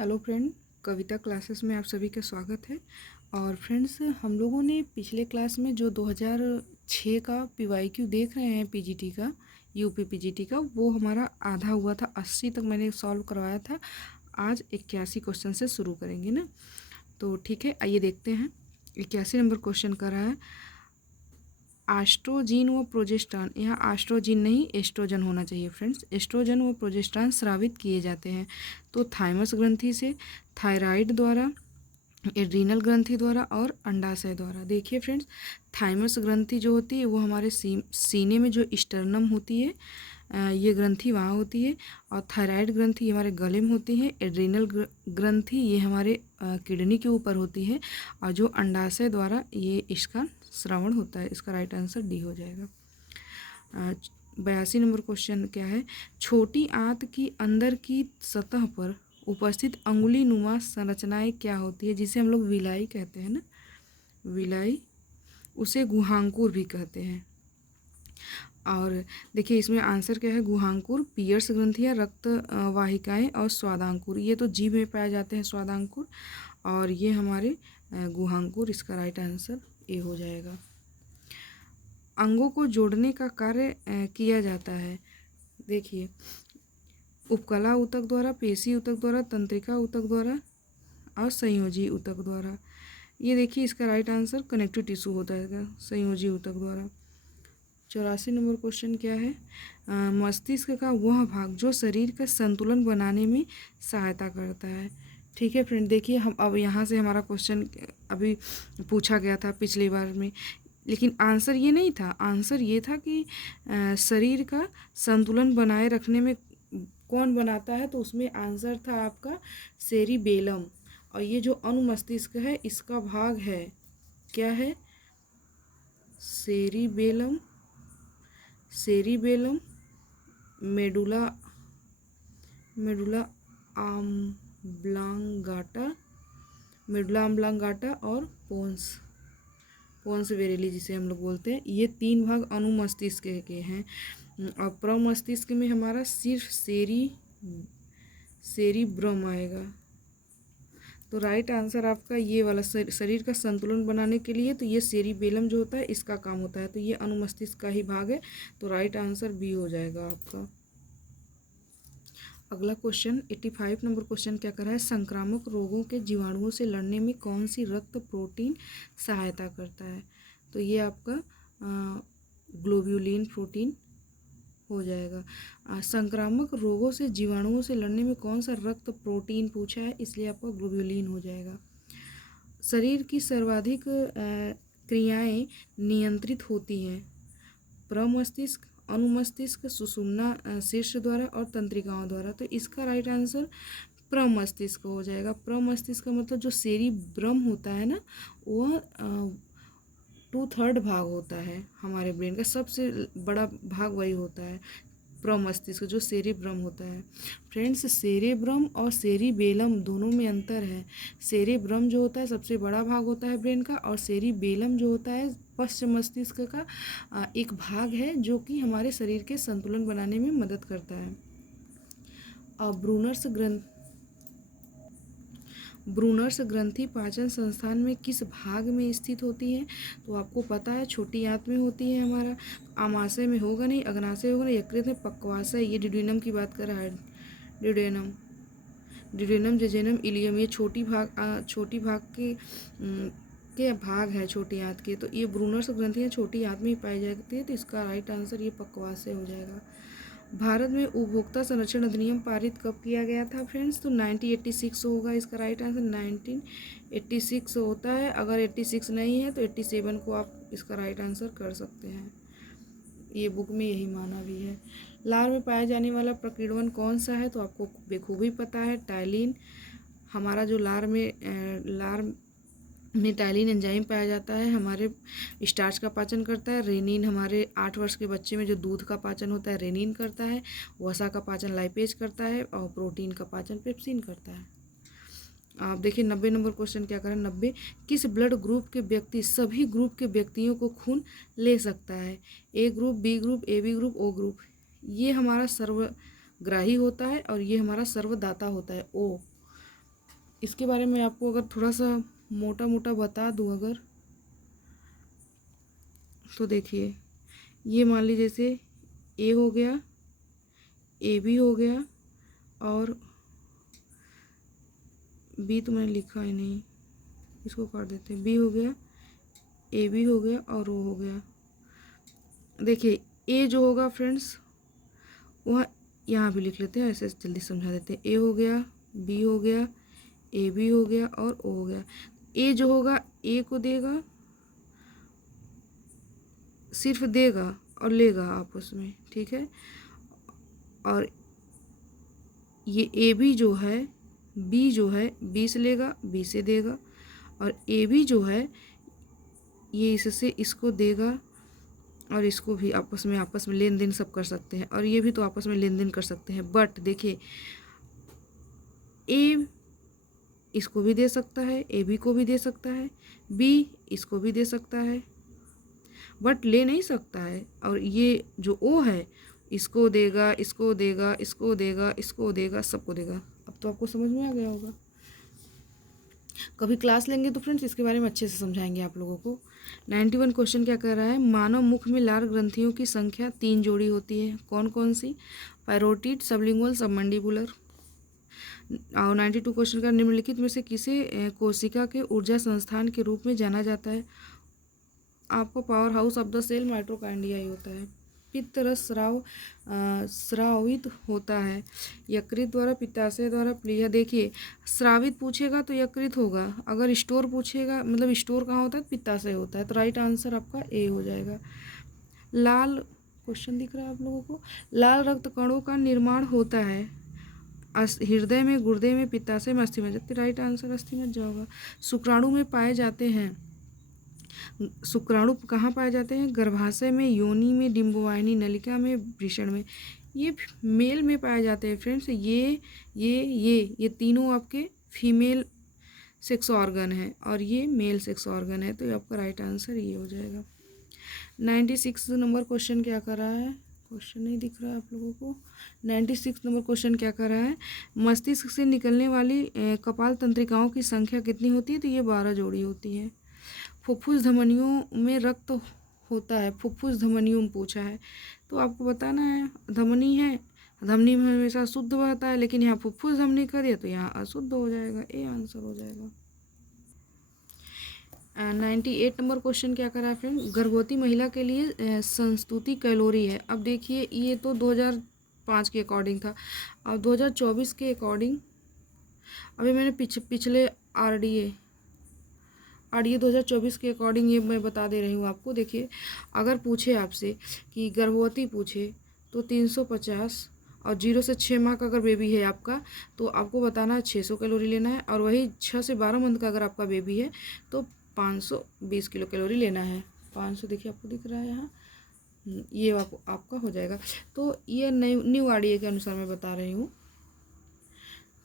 Hello friend, कविता classes में आप सभी का स्वागत है। और फ्रेंड्स, हम लोगों ने पिछले क्लास में जो 2006 का पीवाईक्यू देख रहे हैं पीजीटी का, यूपी पीजीटी का, वो हमारा आधा हुआ था। 80 तक मैंने सॉल्व करवाया था। आज 81 क्वेश्चन से शुरू करेंगे ना, तो ठीक है, आइए देखते हैं। 81 नंबर क्वेश्चन कर रहा है एस्ट्रोजीन व प्रोजेस्टेरॉन। यहाँ एस्ट्रोजीन नहीं, एस्ट्रोजन होना चाहिए फ्रेंड्स। एस्ट्रोजन व प्रोजेस्टेरॉन स्रावित किए जाते हैं तो थाइमस ग्रंथि से, थायराइड द्वारा, एड्रीनल ग्रंथि द्वारा और अंडाशय द्वारा। देखिए फ्रेंड्स, थाइमस ग्रंथि जो होती है वो हमारे सीने में जो स्टर्नम होती है, ये ग्रंथि वहाँ होती है। और थायराइड ग्रंथि हमारे गले में होती है। एड्रीनल ग्रंथि ये हमारे किडनी के ऊपर होती है। और जो अंडाशय द्वारा ये इसका श्रवण होता है। इसका राइट आंसर डी हो जाएगा। 82 नंबर क्वेश्चन क्या है, छोटी आंत की अंदर की सतह पर उपस्थित अंगुली नुमा संरचनाएं क्या होती है, जिसे हम लोग विलाई कहते हैं ना, विलाई, उसे गुहांकुर भी कहते हैं। और देखिए इसमें आंसर क्या है, गुहांकुर, पियर्स ग्रंथियां, रक्त वाहिकाएं और स्वादांकुर। ये तो जीभ में पाए जाते हैं स्वादांकुर, और ये हमारे गुहांकुर। इसका राइट आंसर ए हो जाएगा। अंगों को जोड़ने का कार्य किया जाता है। देखिए, उपकला ऊतक द्वारा, पेशी ऊतक द्वारा, तंत्रिका ऊतक द्वारा और संयोजी ऊतक द्वारा। ये देखिए इसका राइट आंसर कनेक्टिव टिश्यू होता है, संयोजी ऊतक द्वारा। 84 नंबर क्वेश्चन क्या है, मस्तिष्क का वह भाग जो शरीर का संतुलन बनाने में सहायता करता है। ठीक है फ्रेंड, देखिए हम अब यहाँ से हमारा क्वेश्चन अभी पूछा गया था पिछली बार में, लेकिन आंसर ये नहीं था। आंसर ये था कि शरीर का संतुलन बनाए रखने में कौन बनाता है, तो उसमें आंसर था आपका सेरिबेलम। और ये जो अनुमस्तिष्क है इसका भाग है, क्या है, cerebellum, cerebellum, medulla, medulla oblongata, medulla oblongata और पोन्स, पोन्स वेरेली जिसे हम लोग बोलते हैं। ये तीन भाग अनुमस्तिष्क के हैं। और प्रमस्तिष्क में हमारा सिर्फ सेरिब्रम आएगा। तो राइट आंसर आपका ये वाला, शरीर का संतुलन बनाने के लिए तो ये सेरिबेलम जो होता है इसका काम होता है, तो ये अनुमस्तिष्क का ही भाग है। तो राइट आंसर बी हो जाएगा आपका। अगला क्वेश्चन 85 नंबर क्वेश्चन क्या कर रहा है, संक्रामक रोगों के जीवाणुओं से लड़ने में कौन सी रक्त प्रोटीन सहायता करता है। तो ये आपका ग्लोब्यूलिन प्रोटीन हो जाएगा। संक्रामक रोगों से जीवाणुओं से लड़ने में कौन सा रक्त प्रोटीन पूछा है, इसलिए आपका ग्लोब्यूलिन हो जाएगा। शरीर की सर्वाधिक क्रियाएं नियंत्रित होती हैं प्रमस्तिष्क, अनुमस्तिष्क, सुषुम्ना शीर्ष द्वारा और तंत्रिकाओं द्वारा। तो इसका राइट आंसर प्रमस्तिष्क हो जाएगा। प्रमस्तिष्क का मतलब जो सेरिब्रम होता है ना, वह 2/3 भाग होता है हमारे ब्रेन का, सबसे बड़ा भाग वही होता है प्रमस्तिष्क, जो सेरिब्रम होता है। फ्रेंड्स, सेरिब्रम और सेरिबेलम दोनों में अंतर है। सेरिब्रम जो होता है सबसे बड़ा भाग होता है ब्रेन का, और सेरिबेलम जो होता है पश्च मस्तिष्क का एक भाग है, जो कि हमारे शरीर के संतुलन बनाने में मदद करता है। और ब्रूनर्स ग्रंथि पाचन संस्थान में किस भाग में स्थित होती है, तो आपको पता है छोटी आंत में होती है हमारा। आमाशय में होगा नहीं, अग्नाशय होगा नहीं, यकृत में, पक्वाशय, ये ड्यूडेनम की बात कर रहा है, ड्यूडेनम, ड्यूडेनम, जेजेनम, इलियम, ये छोटी भाग के भाग है छोटी आंत के। तो ये ब्रूनर्स ग्रंथियाँ छोटी आंत में ही पाई जाती है, तो इसका राइट आंसर ये पक्वाशय हो जाएगा। भारत में उपभोक्ता संरक्षण अधिनियम पारित कब किया गया था फ्रेंड्स, तो 1986 होगा इसका राइट आंसर। 1986 होता है। अगर 86 नहीं है तो 87 को आप इसका राइट आंसर कर सकते हैं, ये बुक में यही माना भी है। लार में पाया जाने वाला प्रकीर्णन कौन सा है, तो आपको बेखूबी पता है, टाइलिन। हमारा जो लार में टाइलिन एंजाइम पाया जाता है, हमारे स्टार्च का पाचन करता है। रेनिन हमारे 8 वर्ष के बच्चे में जो दूध का पाचन होता है रेनिन करता है। वसा का पाचन लाइपेज करता है, और प्रोटीन का पाचन पेप्सिन करता है। आप देखिए 90 नंबर क्वेश्चन क्या करें, 90, किस ब्लड ग्रुप के व्यक्ति सभी ग्रुप के व्यक्तियों को खून ले सकता है, A group, B group, A B group, O group. ये हमारा सर्वग्राही होता है और ये हमारा सर्वदाता होता है, ओ। इसके बारे में आपको अगर थोड़ा सा मोटा मोटा बता दूँ अगर, तो देखिए ये मान लीजिए जैसे ए हो गया, ए बी हो गया, और बी तो मैंने लिखा ही नहीं, इसको काट देते हैं। बी हो गया, ए बी हो गया और ओ हो गया। देखिए ए जो होगा फ्रेंड्स वह यहाँ भी लिख लेते हैं, ऐसे जल्दी समझा देते हैं। ए हो गया, बी हो गया, ए बी हो गया और ओ हो गया। ए जो होगा ए को देगा, सिर्फ देगा और लेगा आपस में, ठीक है। और ये ए बी जो है, बी जो है बी से लेगा, बी से देगा, और ए बी जो है ये इससे इसको देगा और इसको भी आपस में लेन देन सब कर सकते हैं, और ये भी तो आपस में लेन देन कर सकते हैं। बट देखिए ए इसको भी दे सकता है, ए बी को भी दे सकता है, बी इसको भी दे सकता है, बट ले नहीं सकता है। और ये जो ओ है इसको देगा, इसको देगा, इसको देगा, इसको देगा, सबको देगा। अब तो आपको समझ में आ गया होगा। कभी क्लास लेंगे तो फ्रेंड्स इसके बारे में अच्छे से समझाएंगे आप लोगों को। 91 क्वेश्चन क्या कर रहा है, मानव मुख में लार ग्रंथियों की संख्या 3 जोड़ी होती है, कौन कौन सी? Parotid, sublingual, सबमंडिबुलर। और 92 क्वेश्चन का, निम्नलिखित में से किसे कोशिका के ऊर्जा संस्थान के रूप में जाना जाता है? आपको power house of the cell mitochondria ही होता है। पित्त रस स्रावित होता है, यकृत द्वारा, पित्ताशय द्वारा, प्लीहा। देखिए स्रावित पूछेगा तो यकृत होगा, अगर स्टोर पूछेगा मतलब स्टोर कहाँ होता है, पित्ताशय होता है, तो राइट आंसर आपका ए हो जाएगा। लाल क्वेश्चन दिख रहा है आप लोगों को, लाल रक्त कणों का निर्माण होता है हृदय में, गुर्दे में, पित्ताशय में, अस्थि में, जबकि राइट आंसर अस्थि में होगा। शुक्राणु में पाए जाते हैं, शुक्राणु कहाँ पाए जाते हैं? गर्भाशय में, योनि में, डिम्बवाहिनी नलिका में, वृषण में। ये मेल में पाए जाते हैं फ्रेंड्स। ये तीनों आपके फीमेल सेक्स ऑर्गन है और ये मेल सेक्स ऑर्गन है, तो ये आपका राइट आंसर ये हो जाएगा। 96 नंबर क्वेश्चन क्या कर रहा है, क्वेश्चन नहीं दिख रहा है आप लोगों को। 96 नंबर क्वेश्चन क्या कर रहा है, मस्तिष्क से निकलने वाली कपाल तंत्रिकाओं की संख्या कितनी होती है? तो ये 12 जोड़ी होती है। फुफ्फुस धमनियों में रक्त होता है, फुफ्फुस धमनियों में पूछा है तो आपको बताना है। धमनी है, धमनी में हमेशा शुद्ध बहता है, लेकिन यहाँ फुफ्फुस धमनी कर दिया तो यहाँ अशुद्ध हो जाएगा, ए आंसर हो जाएगा। 98 नंबर क्वेश्चन क्या करा फ्रेंड, गर्भवती महिला के लिए संस्तुति कैलोरी है। अब देखिए ये तो 2005 के अकॉर्डिंग था, अब 2024 के अकॉर्डिंग अभी मैंने पिछले आरडीए 2024 के अकॉर्डिंग ये मैं बता दे रही हूँ आपको। देखिए अगर पूछे आपसे कि गर्भवती पूछे तो 350, और 0 से 6 माह का अगर बेबी है आपका तो आपको बताना है 600 कैलोरी लेना है, और वही 6 से 12 मंथ का अगर आपका बेबी है तो 520 किलो कैलोरी लेना है। 500 देखिए आपको दिख रहा है यहाँ, ये आपका हो जाएगा। तो ये न्यू आरडीए के अनुसार मैं बता रही हूँ।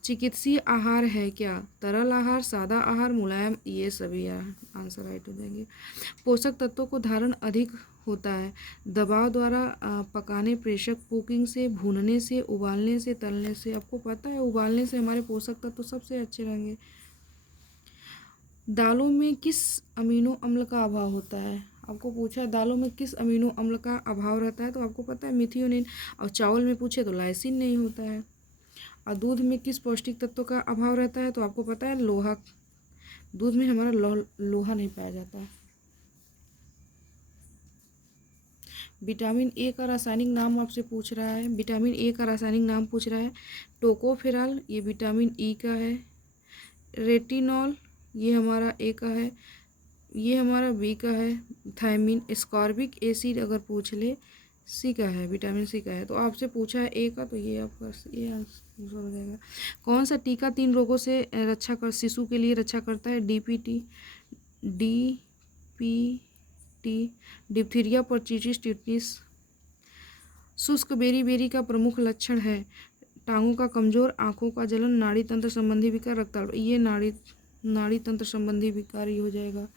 चिकित्सीय आहार है क्या? तरल आहार, सादा आहार, मुलायम, ये सभी आंसर राइट हो जाएंगे। पोषक तत्वों को धारण अधिक होता है दबाव द्वारा पकाने, प्रेशर कुकिंग से, भूनने से, उबालने से, तलने से। आपको पता है उबालने से हमारे पोषक तत्व सबसे अच्छे रहेंगे। दालों में किस अमीनो अम्ल का अभाव होता है? आपको पूछा है दालों में किस अमीनो अम्ल का अभाव रहता है, तो आपको पता है मिथियोनिन। और चावल में पूछे तो लाइसिन नहीं होता है। और दूध में किस पौष्टिक तत्व का अभाव रहता है, तो आपको पता है लोहा। दूध में हमारा लोहा नहीं पाया जाता है। विटामिन ए का रासायनिक नाम आपसे पूछ रहा है, विटामिन ए का रासायनिक नाम पूछ रहा है। टोकोफेरॉल ये विटामिन ई का है। रेटिनॉल ये हमारा ए का है, ये हमारा बी का है। थायमिन, एस्कॉर्बिक एसिड अगर पूछ ले सी का है, विटामिन सी का है। तो आपसे पूछा है ए का, तो ये आपका ये आंसर हो जाएगा। कौन सा टीका 3 रोगों से शिशु के लिए रक्षा करता है? DPT, diphtheria, pertussis, tetanus. शुष्क बेरी का प्रमुख लक्षण है टांगों का कमजोर, आंखों का जलन, नाड़ी तंत्र संबंधी विकार, रक्तचाप। ये नाड़ी तंत्र संबंधी विकार ही हो जाएगा।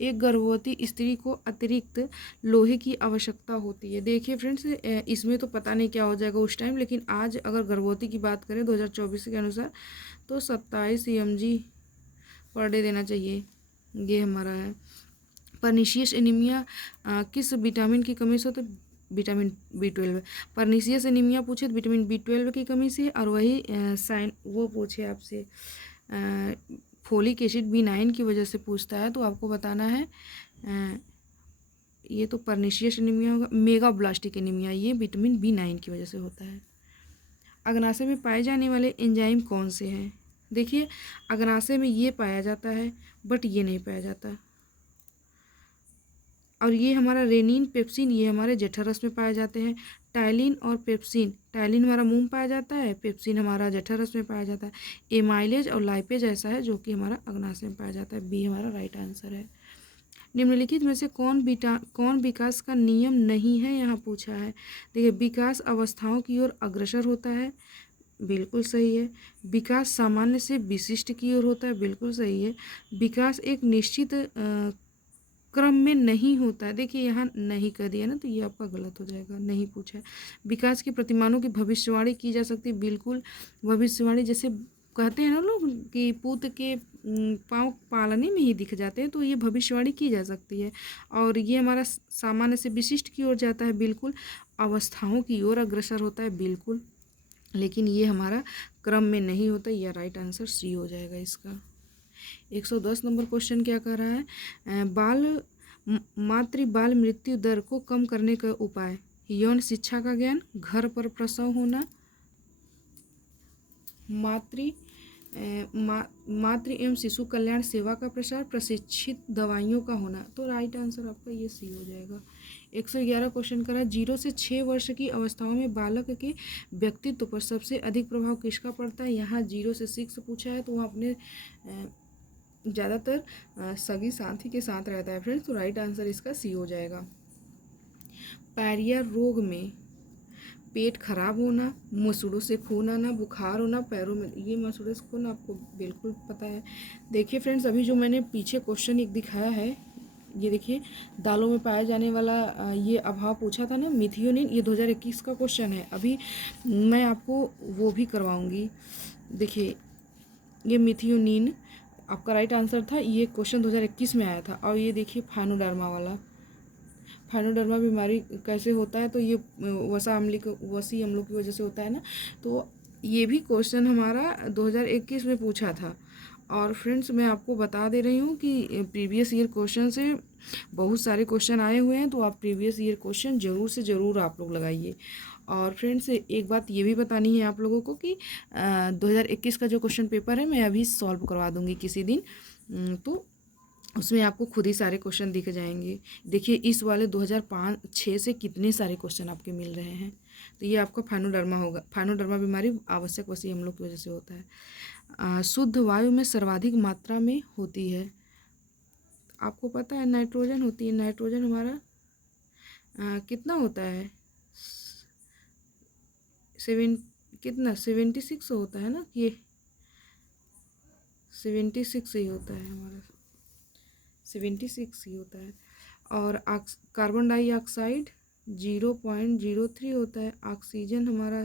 एक गर्भवती स्त्री को अतिरिक्त लोहे की आवश्यकता होती है। देखिए फ्रेंड्स, इसमें तो पता नहीं क्या हो जाएगा उस टाइम, लेकिन आज अगर गर्भवती की बात करें 2024 के अनुसार तो 27 mg पर डे देना चाहिए। ये हमारा है। परनीशियस एनीमिया किस विटामिन की कमी से होता है? Vitamin B12। परनीशियस एनीमिया पूछे तो विटामिन B12 की कमी से, और वही साइन वो पूछे आपसे फोलिक एसिड B9 की वजह से पूछता है, तो आपको बताना है ये तो परनीशियस एनीमिया होगा। मेगाब्लास्टिक एनीमिया ये विटामिन B9 की वजह से होता है। अग्नाशय में पाए जाने वाले एंजाइम कौन से हैं? देखिए, अग्नाशय में ये पाया जाता है, बट ये नहीं पाया जाता। और ये हमारा रेनिन पेप्सिन ये हमारे जठररस में पाए जाते हैं। टाइलिन और पेप्सिन, टाइलिन हमारा मुंह में पाया जाता है, पेप्सिन हमारा जठररस में पाया जाता है। एमाइलेज और लाइपेज ऐसा है जो कि हमारा अग्नाशय में पाया जाता है। बी हमारा राइट आंसर है। निम्नलिखित में से कौन विकास का नियम नहीं है, यहाँ पूछा है। देखिए, विकास अवस्थाओं की ओर अग्रसर होता है, बिल्कुल सही है। विकास सामान्य से विशिष्ट की ओर होता है, बिल्कुल सही है। विकास एक निश्चित क्रम में नहीं होता है। देखिए, यहाँ नहीं कर दिया ना, तो ये आपका गलत हो जाएगा, नहीं पूछा है। विकास के प्रतिमानों की भविष्यवाणी की जा सकती है, बिल्कुल। भविष्यवाणी जैसे कहते हैं ना लोग कि पूत के पाँव पालने में ही दिख जाते हैं, तो ये भविष्यवाणी की जा सकती है। और ये हमारा सामान्य से विशिष्ट की ओर जाता है, बिल्कुल। अवस्थाओं की ओर अग्रसर होता है, बिल्कुल। लेकिन ये हमारा क्रम में नहीं होता, यह राइट आंसर सी हो जाएगा इसका। 110 नंबर क्वेश्चन क्या कर रहा है? मातृ बाल मृत्यु दर को कम करने का उपाय। यौन शिक्षा का ज्ञान, घर पर प्रसव होना, मातृ एवं शिशु कल्याण सेवा का प्रसार, प्रशिक्षित दवाइयों का होना। तो राइट आंसर आपका ये सी हो जाएगा। 111 क्वेश्चन करा, 0 से 6 वर्ष की अवस्थाओं में बालक के व्यक्तित्व पर सबसे अधिक प्रभाव किसका पड़ता है? यहाँ 0 से 6 पूछा है, तो वहाँ अपने ज़्यादातर सगी साथी के साथ रहता है फ्रेंड्स, तो राइट आंसर इसका सी हो जाएगा। पायरिया रोग में पेट खराब होना, मसूड़ों से खून आना, बुखार होना, पैरों में, ये मसूड़ों से खून आपको बिल्कुल पता है। देखिए फ्रेंड्स, अभी जो मैंने पीछे क्वेश्चन एक दिखाया है, ये देखिए, दालों में पाया जाने वाला ये अभाव पूछा था ना, मिथियोनिन, ये 2021 का क्वेश्चन है। अभी मैं आपको वो भी करवाऊँगी। देखिए, ये मिथियोनिन आपका राइट आंसर था, ये क्वेश्चन 2021 में आया था। और ये देखिए फाइनोडर्मा वाला, फाइनोडर्मा बीमारी कैसे होता है, तो ये वसी अम्लों की वजह से होता है ना, तो ये भी क्वेश्चन हमारा 2021 में पूछा था। और फ्रेंड्स, मैं आपको बता दे रही हूँ कि प्रीवियस ईयर क्वेश्चन से बहुत सारे क्वेश्चन आए हुए हैं, तो आप प्रीवियस ईयर क्वेश्चन ज़रूर से ज़रूर आप लोग लगाइए। और फ्रेंड्स, एक बात ये भी बतानी है आप लोगों को कि 2021 का जो क्वेश्चन पेपर है, मैं अभी सॉल्व करवा दूँगी किसी दिन, तो उसमें आपको खुद ही सारे क्वेश्चन दिख जाएंगे। देखिए, इस वाले 2005-6 से कितने सारे क्वेश्चन आपके मिल रहे हैं। तो ये आपका फाइनोडर्मा होगा। फाइनोडर्मा बीमारी आवश्यक वसी अम्लों की वजह से होता है। शुद्ध वायु में सर्वाधिक मात्रा में होती है, आपको पता है नाइट्रोजन होती है। नाइट्रोजन हमारा कितना होता है? 76 होता है ना, ये 76 ही होता है हमारा, 76 ही होता है। और कार्बन डाइऑक्साइड 0.03 होता है। ऑक्सीजन हमारा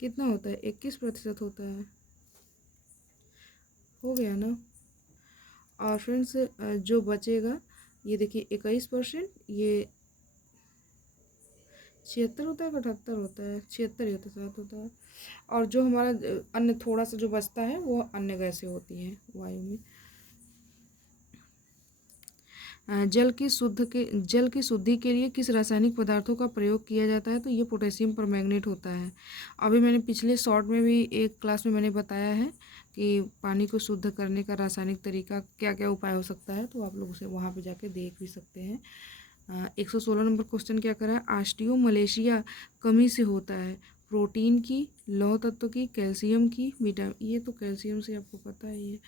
कितना होता है? 21% होता है। हो गया ना। और फ्रेंड्स, जो बचेगा ये देखिए 21%, ये 76 होता है, 78 होता है, 76 ही होता है, 7 होता है। और जो हमारा अन्य थोड़ा सा जो बचता है वो अन्य गैसें होती हैं वायु में। जल की शुद्धि के लिए किस रासायनिक पदार्थों का प्रयोग किया जाता है? तो ये पोटेशियम परमैंगनेट होता है। अभी मैंने पिछले शॉर्ट में भी एक क्लास में मैंने बताया है कि पानी को शुद्ध करने का रासायनिक तरीका क्या क्या उपाय हो सकता है, तो आप लोग उसे वहाँ पे जाके देख भी सकते हैं। 116 नंबर क्वेश्चन क्या करा है? ऑस्टियोमलेशिया कमी से होता है, प्रोटीन की, लौह तत्व की, कैल्शियम की, विटामिन, ये तो कैल्शियम से आपको पता ही है।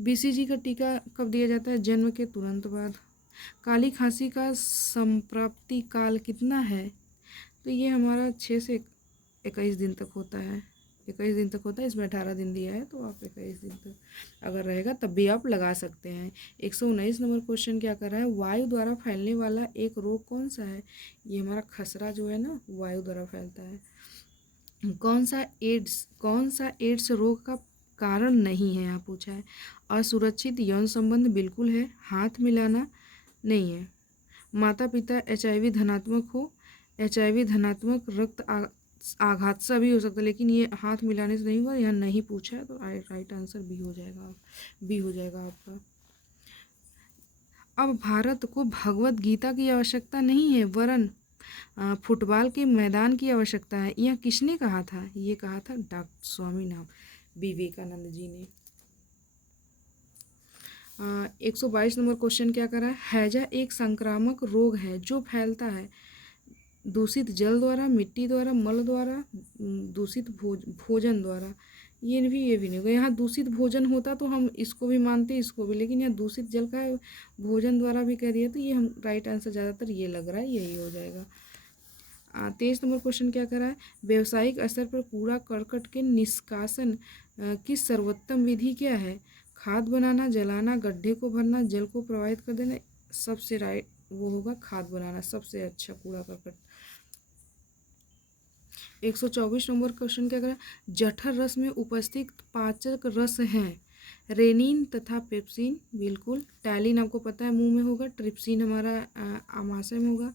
BCG का टीका कब दिया जाता है? जन्म के तुरंत बाद। काली खांसी का संप्राप्ति काल कितना है? तो ये हमारा 6 से 21 दिन तक होता है। 21 दिन तक होता है, इसमें 18 दिन दिया है, तो आप 21 दिन तक अगर रहेगा तब भी आप लगा सकते हैं। 119 नंबर क्वेश्चन क्या कर रहा है, वायु द्वारा फैलने वाला एक रोग कौन सा है? ये हमारा खसरा जो है ना, वायु द्वारा फैलता है। कौन सा एड्स रोग का कारण नहीं है, यहाँ पूछा है। असुरक्षित यौन संबंध बिल्कुल है, हाथ मिलाना नहीं है, माता पिता HIV धनात्मक हो, HIV धनात्मक रक्त आघात से भी हो सकता है, लेकिन ये हाथ मिलाने से नहीं होगा, यहाँ नहीं पूछा है, तो राइट आंसर बी हो जाएगा, बी हो जाएगा आपका। अब भारत को भगवत गीता की आवश्यकता नहीं है, वरन फुटबॉल के मैदान की आवश्यकता है, यह किसने कहा था? ये कहा था डॉक्टर स्वामीनाथन विवेकानंद जी ने। 122 नंबर क्वेश्चन क्या करा है, हैजा एक संक्रामक रोग है जो फैलता है दूषित जल द्वारा, मिट्टी द्वारा, मल द्वारा, दूषित भोजन द्वारा। ये भी नहीं होगा। यहाँ दूषित भोजन होता तो हम इसको भी मानते, इसको भी, लेकिन यहाँ दूषित जल का भोजन द्वारा भी कह दिया, तो ये हम राइट आंसर ज़्यादातर ये लग रहा है, यही हो जाएगा। 23 नंबर क्वेश्चन क्या कर रहा है, व्यावसायिक स्तर पर कूड़ा करकट के निष्कासन की सर्वोत्तम विधि क्या है? खाद बनाना, जलाना, गड्ढे को भरना, जल को प्रवाहित कर देना। सबसे राइट वो होगा खाद बनाना, सबसे अच्छा कूड़ा करकट। 124 नंबर क्वेश्चन क्या करा, जठर रस में उपस्थित पाचक रस हैं रेनिन तथा पेप्सिन, बिल्कुल। टैलिन आपको पता है मुंह में होगा, ट्रिप्सिन हमारा आमाशय में होगा,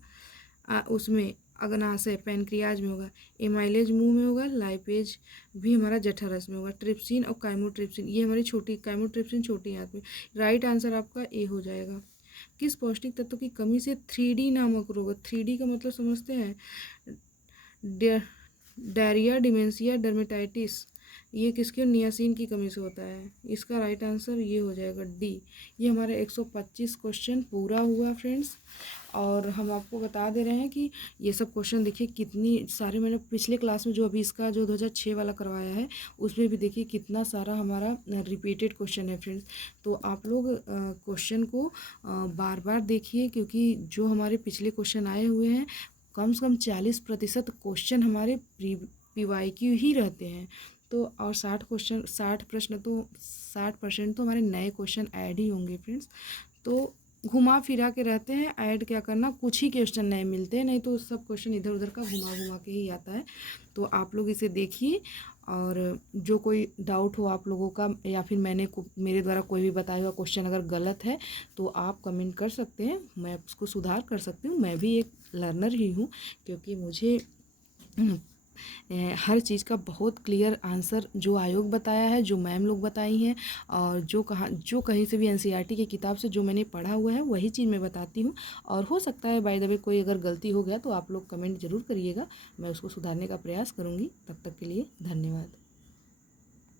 उसमें अग्नाशय पैनक्रियाज में होगा, एमाइलेज मुंह में होगा, लाइपेज भी हमारा जठर रस में होगा, ट्रिप्सिन और काइमोट्रिप्सिन ये हमारी छोटी, काइमोट्रिप्सिन छोटी आंत में। राइट आंसर आपका ए हो जाएगा। किस पौष्टिक तत्व की कमी से 3D नामक रोग, 3D का मतलब समझते हैं, डायरिया, डिमेंशिया, डर्मेटाइटिस, ये किसके नियासिन की कमी से होता है? इसका राइट आंसर ये हो जाएगा डी। ये हमारे 125 क्वेश्चन पूरा हुआ फ्रेंड्स, और हम आपको बता दे रहे हैं कि ये सब क्वेश्चन देखिए कितनी सारे मैंने पिछले क्लास में जो अभी इसका जो 2006 वाला करवाया है उसमें भी देखिए कितना सारा हमारा रिपीटेड क्वेश्चन है फ्रेंड्स। तो आप लोग क्वेश्चन को बार बार देखिए, क्योंकि जो हमारे पिछले क्वेश्चन आए हुए हैं कम से कम 40% क्वेश्चन हमारे PYQ ही रहते हैं। तो और 60% तो हमारे नए क्वेश्चन ऐड ही होंगे फ्रेंड्स। तो घुमा फिरा के रहते हैं, ऐड क्या करना, कुछ ही क्वेश्चन नए मिलते हैं, नहीं तो सब क्वेश्चन इधर उधर का घुमा घुमा के ही आता है। तो आप लोग इसे देखिए, और जो कोई डाउट हो आप लोगों का, या फिर मेरे द्वारा कोई भी बताया हुआ क्वेश्चन अगर गलत है तो आप कमेंट कर सकते हैं, मैं उसको सुधार कर सकती हूँ। मैं भी एक लर्नर ही हूँ, क्योंकि मुझे हर चीज़ का बहुत क्लियर आंसर जो आयोग बताया है, जो मैम लोग बताई हैं, और जो कहीं से भी NCERT की किताब से जो मैंने पढ़ा हुआ है वही चीज़ मैं बताती हूँ। और हो सकता है बाय द वे कोई अगर गलती हो गया तो आप लोग कमेंट ज़रूर करिएगा, मैं उसको सुधारने का प्रयास करूँगी। तब तक के लिए धन्यवाद।